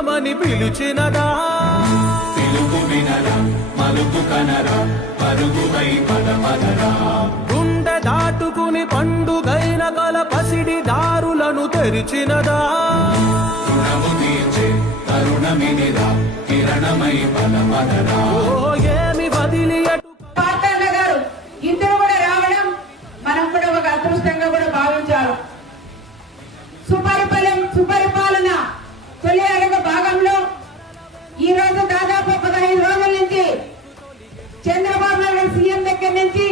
రమ్మని పిలిచినదా? పిలుపు వినరా మలుపు కనరా పరుగువై పద పదరా. గుండె దాటుకుని పండుగైన కల పసిడి దారులను తెరిచినదా? రుణము తీర్చే తరుణమినిరా కిరణమై ఏ ఈ రోజు దాదాపు పదహైదు రోజుల నుంచి చంద్రబాబు నాయుడు సీఎం దగ్గర నుంచి